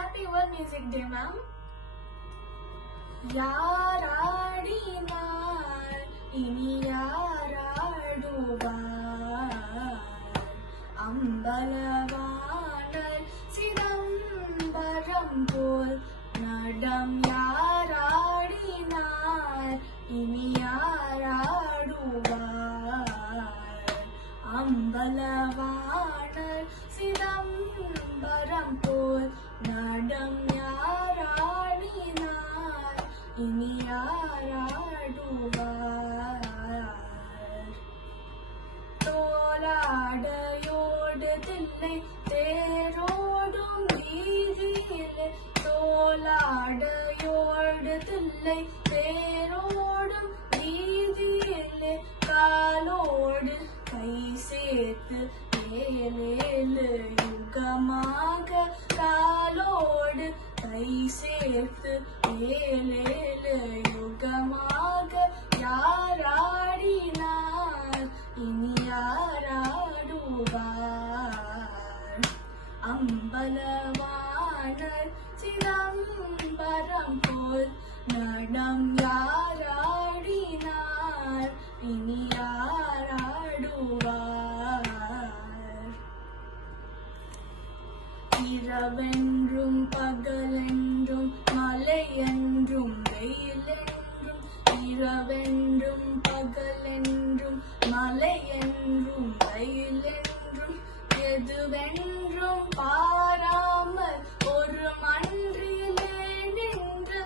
Happy World Music Day, ma'am. யாராடினார் இனி யாராடுவார் அம்பலவாணர் சிதம்பரம் போல் நடம் யாராடினார் இனி யாராடுவார் அம்பலவாணர் சிதம்பரம் போல் நடம் யாராடினார் இனி யாராடுவார் தோளாடையோடு தில்லை தேரோடும் வீதியிலே தோளாடையோடு தில்லை தேரோடும் வீதியிலே காலோடு கை சேர்த்து ஏழேழு யுகமாக காலோடு கை சேர்த்து ஏழேழு யுகமாக யாராடினார் இனி யாராடுவார் அம்பலவாணர் சிதம்பரம் போல் நடம் யாராடினார் இனி யாராடுவார் இரவென்றும் பகலென்றும் மழையென்றும் வெயிலென்றும் இரவென்றும் பகலென்றும் மழையென்றும் வெயிலென்றும் எதுவென்றும் பாராமல் ஒரு மன்றிலே நின்று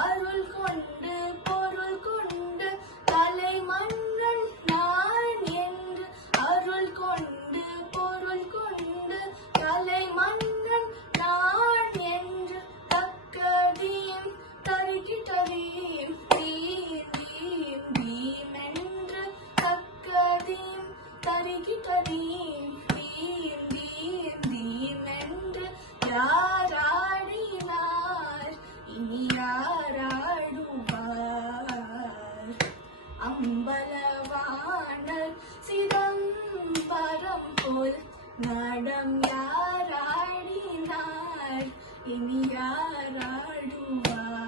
அருள் கொண்டு பொருள் கொண்டு தலை மன்னன் நான் என்று அருள் கொண்டு பொருள் கொண்டு தலை மன்னன் நான் என்று தக்கதீம் தருகிட்டதீம் தீம் தீம் தீம் என்று தக்கதீம் தருகிட்டதீம் தீம் தீம் தீம் என்று யாராடினார் இனி யாராடுவார் அம்பலவாணர் சிதம்பரம் போல் நடம் யாராடினார் இனி யாராடுவார்